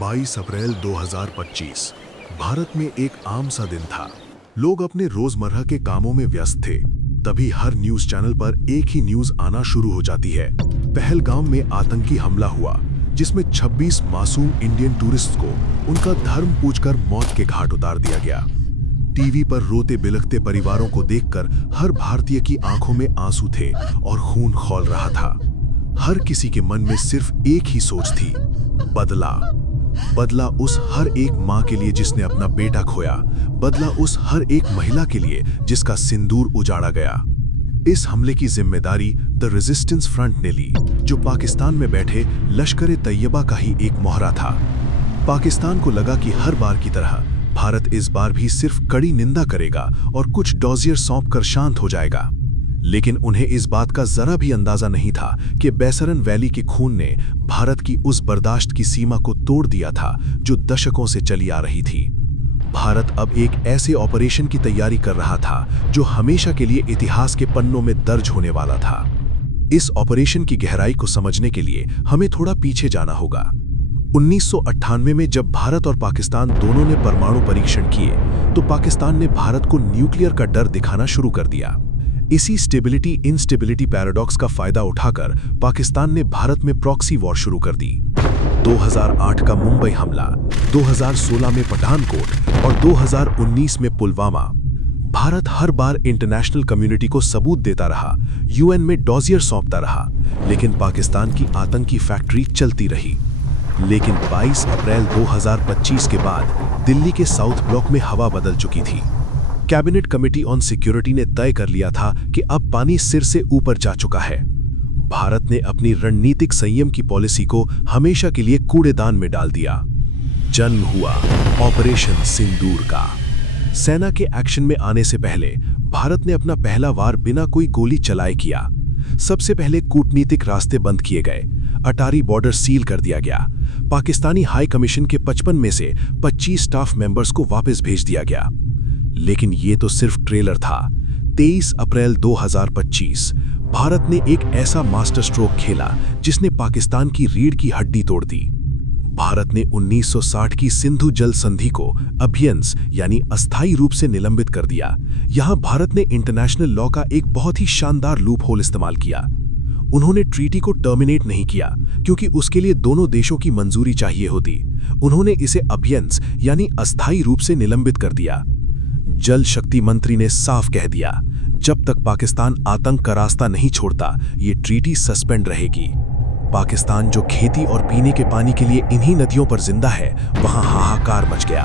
22 अप्रैल 2025 भारत में एक आम सा दिन था। लोग अपने रोजमर्रा के कामों में व्यस्त थे। तभी हर न्यूज चैनल पर एक ही न्यूज आना शुरू हो जाती है। पहलगाम में आतंकी हमला हुआ, जिसमें 26 मासूम इंडियन टूरिस्ट को उनका धर्म पूछकर मौत के घाट उतार दिया गया। टीवी पर रोते बिलखते परिवारों को देखकर हर भारतीय की आंखों में आंसू थे और खून खौल रहा था। हर किसी के मन में सिर्फ एक ही सोच थी, बदला। बदला उस हर एक मां के लिए जिसने अपना बेटा खोया, बदला उस हर एक महिला के लिए जिसका सिंदूर उजाड़ा गया। इस हमले की जिम्मेदारी द रेजिस्टेंस फ्रंट ने ली, जो पाकिस्तान में बैठे लश्कर ए तैयबा का ही एक मोहरा था। पाकिस्तान को लगा कि हर बार की तरह भारत इस बार भी सिर्फ कड़ी निंदा करेगा और कुछ डॉजियर सौंपकर शांत हो जाएगा। लेकिन उन्हें इस बात का जरा भी अंदाजा नहीं था कि बैसरन वैली के खून ने भारत की उस बर्दाश्त की सीमा को तोड़ दिया था जो दशकों से चली आ रही थी। भारत अब एक ऐसे ऑपरेशन की तैयारी कर रहा था जो हमेशा के लिए इतिहास के पन्नों में दर्ज होने वाला था। इस ऑपरेशन की गहराई को समझने के लिए हमें थोड़ा पीछे जाना होगा। 1998 में जब भारत और पाकिस्तान दोनों ने परमाणु परीक्षण किए, तो पाकिस्तान ने भारत को न्यूक्लियर का डर दिखाना शुरू कर दिया। इसी स्टेबिलिटी इंस्टेबिलिटी पैराडॉक्स का फायदा उठाकर पाकिस्तान ने भारत में प्रॉक्सी वॉर शुरू कर दी। 2008 का मुंबई हमला, 2016 में पठानकोट और 2019 में पुलवामा। भारत हर बार इंटरनेशनल कम्युनिटी को सबूत देता रहा, यूएन में डॉजियर सौंपता रहा, लेकिन पाकिस्तान की आतंकी फैक्ट्री चलती रही। लेकिन 22 अप्रैल 2025 के बाद दिल्ली के साउथ ब्लॉक में हवा बदल चुकी थी। कैबिनेट कमेटी ऑन सिक्योरिटी ने तय कर लिया था कि अब पानी सिर से ऊपर जा चुका है। भारत ने अपनी रणनीतिक संयम की पॉलिसी को हमेशा के लिए कूड़ेदान में डाल दिया। जन्म हुआ ऑपरेशन सिंदूर का। सेना के एक्शन में आने से पहले भारत ने अपना पहला वार बिना कोई गोली चलाए किया। सबसे पहले कूटनीतिक रास्ते बंद किए गए, अटारी बॉर्डर सील कर दिया गया, पाकिस्तानी हाई कमीशन के 55 में से 25 स्टाफ मेंबर्स को वापस भेज दिया गया। लेकिन ये तो सिर्फ ट्रेलर था। 23 अप्रैल 2025 भारत ने एक ऐसा मास्टर स्ट्रोक खेला जिसने पाकिस्तान की रीढ़ की हड्डी तोड़ दी। भारत ने 1960 की सिंधु जल संधि को अभियंस यानी अस्थायी रूप से निलंबित कर दिया। यहां भारत ने इंटरनेशनल लॉ का एक बहुत ही शानदार लूप होल इस्तेमाल किया। उन्होंने ट्रीटी को टर्मिनेट नहीं किया, क्योंकि उसके लिए दोनों देशों की मंजूरी चाहिए होती। उन्होंने इसे अभियंस यानी अस्थायी रूप से निलंबित कर दिया। जल शक्ति मंत्री ने साफ कह दिया, जब तक पाकिस्तान आतंक का रास्ता नहीं छोड़ता, ये ट्रीटी सस्पेंड रहेगी। पाकिस्तान जो खेती और पीने के पानी के लिए इन्हीं नदियों पर जिंदा है, वहां हाहाकार मच गया।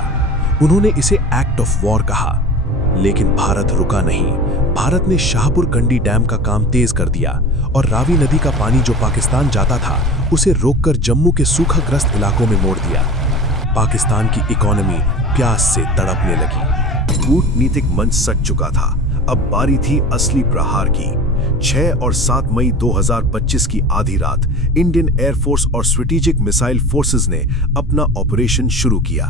उन्होंने इसे एक्ट ऑफ वॉर कहा। लेकिन भारत रुका नहीं। भारत ने शाहपुर कंडी डैम का काम तेज कर दिया और रावी नदी का पानी जो पाकिस्तान जाता था, उसे रोककर जम्मू के सूखाग्रस्त इलाकों में मोड़ दिया। पाकिस्तान की इकोनॉमी प्यास से तड़पने लगी। कूटनीतिक मंच सज चुका था। अब बारी थी असली प्रहार की। 6 और 7 मई 2025 की आधी रात इंडियन एयरफोर्स और स्ट्रेटेजिक मिसाइल फोर्सेस ने अपना ऑपरेशन शुरू किया।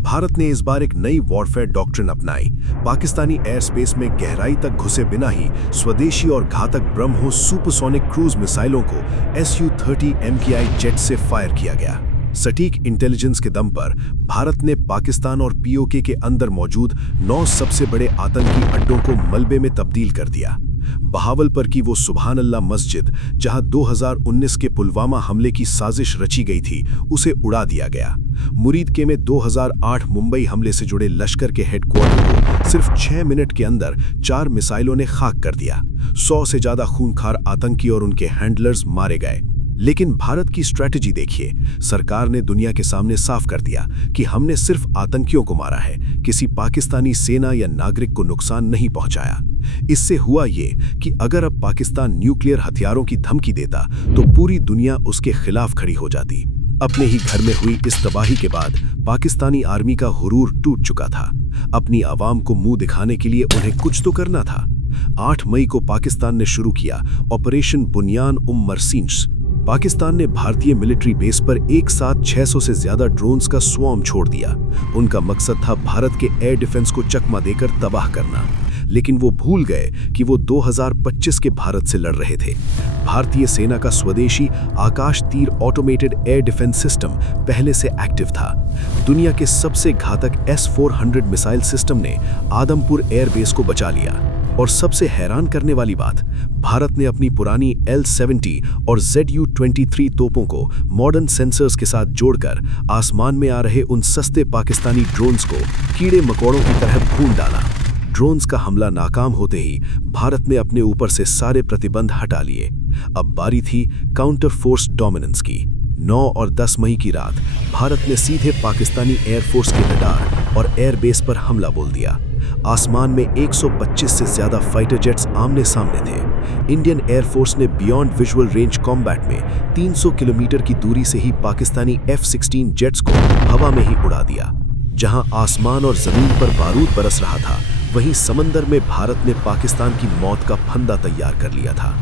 भारत ने इस बार एक नई वॉरफेयर डॉक्ट्रिन अपनाई। पाकिस्तानी एयर स्पेस में गहराई तक घुसे बिना ही स्वदेशी और घातक ब्रह्मोस सुपरसोनिक क्रूज मिसाइलों को Su-30 MKI जेट से फायर किया गया। सटीक इंटेलिजेंस के दम पर भारत ने पाकिस्तान और पीओके के अंदर मौजूद 9 सबसे बड़े आतंकी अड्डों को मलबे में तब्दील कर दिया। बहावलपुर की वो सुभान अल्लाह मस्जिद, जहां 2019 के पुलवामा हमले की साजिश रची गई थी, उसे उड़ा दिया गया। मुरीदके में 2008 मुंबई हमले से जुड़े लश्कर के हेडक्वार्टर को सिर्फ 6 मिनट के अंदर 4 मिसाइलों ने खाक कर दिया। 100 से ज्यादा खूंखार आतंकी और उनके हैंडलर्स मारे गए। लेकिन भारत की स्ट्रैटेजी देखिए। सरकार ने दुनिया के सामने साफ कर दिया कि हमने सिर्फ आतंकियों को मारा है, किसी पाकिस्तानी सेना या नागरिक को नुकसान नहीं पहुंचाया। इससे हुआ ये कि अगर अब पाकिस्तान न्यूक्लियर हथियारों की धमकी देता, तो पूरी दुनिया उसके खिलाफ खड़ी हो जाती। अपने ही घर में हुई इस तबाही के बाद पाकिस्तानी आर्मी का हुरूर टूट चुका था। अपनी आवाम को मुंह दिखाने के लिए उन्हें कुछ तो करना था। 8 मई को पाकिस्तान ने शुरू किया ऑपरेशन बुनियान मरसीन्स। पाकिस्तान ने भारतीय मिलिट्री बेस पर एक साथ 600 से ज्यादा ड्रोन्स का स्वॉर्म छोड़ दिया। उनका मकसद था भारत के एयर डिफेंस को चकमा देकर तबाह करना। लेकिन वो भूल गए कि वो 2025 के भारत से लड़ रहे थे। भारतीय सेना का स्वदेशी आकाश तीर ऑटोमेटेड एयर डिफेंस सिस्टम पहले से एक्टिव था। दुनिया के सबसे घातक S-400 मिसाइल सिस्टम ने आदमपुर एयरबेस को बचा लिया। और सबसे हैरान करने वाली बात, भारत ने अपनी पुरानी L-70 और ZU-23 तोपों को मॉडर्न सेंसर्स के साथ जोड़कर आसमान में आ रहे उन सस्ते पाकिस्तानी ड्रोन्स को कीड़े मकोड़ों की तरह भून डाला। ड्रोन्स का हमला नाकाम होते ही भारत ने अपने ऊपर से सारे प्रतिबंध हटा लिए। अब बारी थी काउंटर फोर्स डोमिनेंस की। 9 और 10 मई की रात भारत ने सीधे पाकिस्तानी एयरफोर्स के रडार और एयरबेस पर हमला बोल दिया। आसमान में 125 से ज्यादा फाइटर जेट्स आमने सामने थे। इंडियन एयरफोर्स ने बियॉन्ड विजुअल रेंज कॉम्बैट में 300 किलोमीटर की दूरी से ही पाकिस्तानी F-16 जेट्स को हवा में ही उड़ा दिया। जहां आसमान और जमीन पर बारूद बरस रहा था, वहीं समंदर में भारत ने पाकिस्तान की मौत का फंदा तैयार कर लिया था।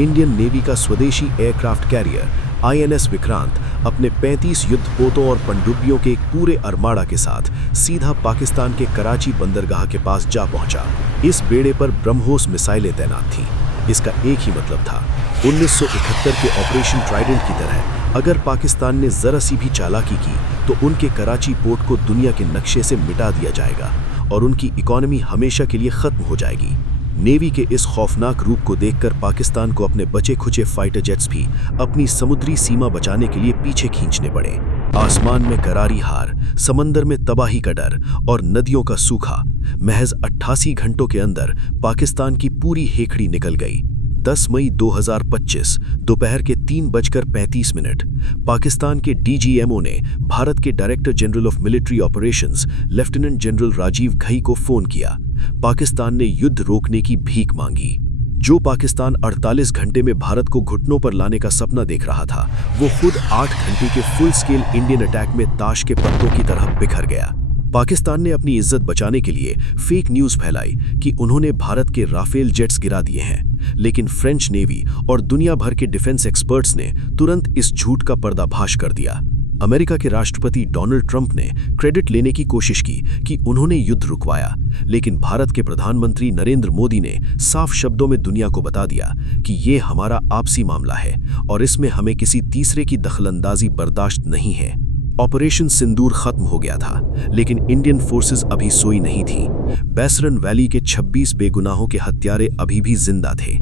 इंडियन नेवी का स्वदेशी एयरक्राफ्ट कैरियर INS विक्रांत अपने 35 युद्धपोतों और पनडुब्बियों के एक पूरे अरमाड़ा के साथ सीधा पाकिस्तान के कराची बंदरगाह के पास जा पहुंचा। इस बेड़े पर ब्रह्मोस मिसाइलें तैनात थीं। इसका एक ही मतलब था, 1971 के ऑपरेशन ट्राइडेंट की तरह अगर पाकिस्तान ने जरा सी भी चालाकी की तो उनके कराची पोर्ट को दुनिया के नक्शे से मिटा दिया जाएगा और उनकी इकोनॉमी हमेशा के लिए खत्म हो जाएगी। नेवी के इस खौफनाक रूप को देखकर पाकिस्तान को अपने बचे खुचे फाइटर जेट्स भी अपनी समुद्री सीमा बचाने के लिए पीछे खींचने पड़े। आसमान में करारी हार, समंदर में तबाही का डर और नदियों का सूखा। महज 88 घंटों के अंदर पाकिस्तान की पूरी हेखड़ी निकल गई। 10 मई 2025 दोपहर के 3:35 पाकिस्तान के DGMO ने भारत के director general of military operations lieutenant general Rajiv Ghai को फोन किया। पाकिस्तान ने युद्ध रोकने की भीख मांगी। जो पाकिस्तान 48 घंटे में भारत को घुटनों पर लाने का सपना देख रहा था, वो खुद 8 घंटे के फुल स्केल इंडियन अटैक में ताश के पत्तों की तरह बिखर गया। पाकिस्तान ने अपनी इज्जत बचाने के लिए फेक न्यूज़ फैलाई कि उन्होंने भारत के राफेल जेट्स गिरा दिए हैं, लेकिन फ्रेंच नेवी और दुनिया भर के डिफेंस एक्सपर्ट्स ने तुरंत इस झूठ का पर्दाफाश कर दिया। अमेरिका के राष्ट्रपति डोनाल्ड ट्रंप ने क्रेडिट लेने की कोशिश की कि उन्होंने युद्ध रुकवाया, लेकिन भारत के प्रधानमंत्री नरेंद्र मोदी ने साफ शब्दों में दुनिया को बता दिया कि ये हमारा आपसी मामला है और इसमें हमें किसी तीसरे की दखलंदाजी बर्दाश्त नहीं है। ऑपरेशन सिंदूर खत्म हो गया था, लेकिन इंडियन फोर्सेस अभी सोई नहीं थी। बैसरन वैली के 26 बेगुनाहों के हत्यारे अभी भी जिंदा थे।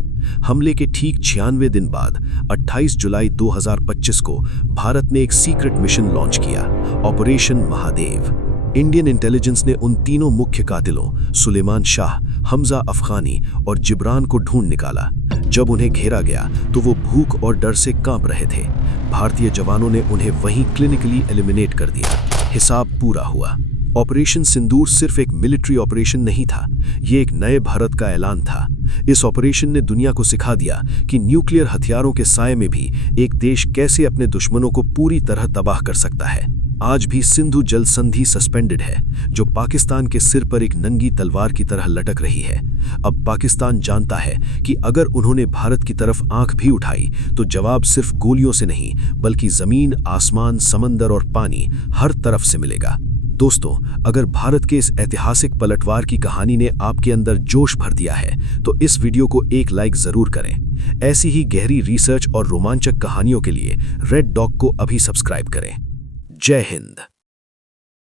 हमले के ठीक 96 दिन बाद 28 जुलाई 2025 को भारत ने एक सीक्रेट मिशन लॉन्च किया, ऑपरेशन महादेव। इंडियन इंटेलिजेंस ने उन तीनों मुख्य कातिलों सुलेमान शाह, हमजा अफगानी और जिब्रान को ढूंढ निकाला। जब उन्हें घेरा गया तो वो भूख और डर से कांप रहे थे। भारतीय जवानों ने उन्हें वहीं क्लिनिकली एलिमिनेट कर दिया। हिसाब पूरा हुआ। ऑपरेशन सिंदूर सिर्फ एक मिलिट्री ऑपरेशन नहीं था, ये एक नए भारत का ऐलान था। इस ऑपरेशन ने दुनिया को सिखा दिया कि न्यूक्लियर हथियारों के साए में भी एक देश कैसे अपने दुश्मनों को पूरी तरह तबाह कर सकता है। आज भी सिंधु जल संधि सस्पेंडेड है, जो पाकिस्तान के सिर पर एक नंगी तलवार की तरह लटक रही है। अब पाकिस्तान जानता है कि अगर उन्होंने भारत की तरफ आंख भी उठाई तो जवाब सिर्फ गोलियों से नहीं, बल्कि जमीन, आसमान, समंदर और पानी हर तरफ से मिलेगा। दोस्तों, अगर भारत के इस ऐतिहासिक पलटवार की कहानी ने आपके अंदर जोश भर दिया है तो इस वीडियो को एक लाइक जरूर करें। ऐसी ही गहरी रिसर्च और रोमांचक कहानियों के लिए रेड डॉग को अभी सब्सक्राइब करें। जय हिंद।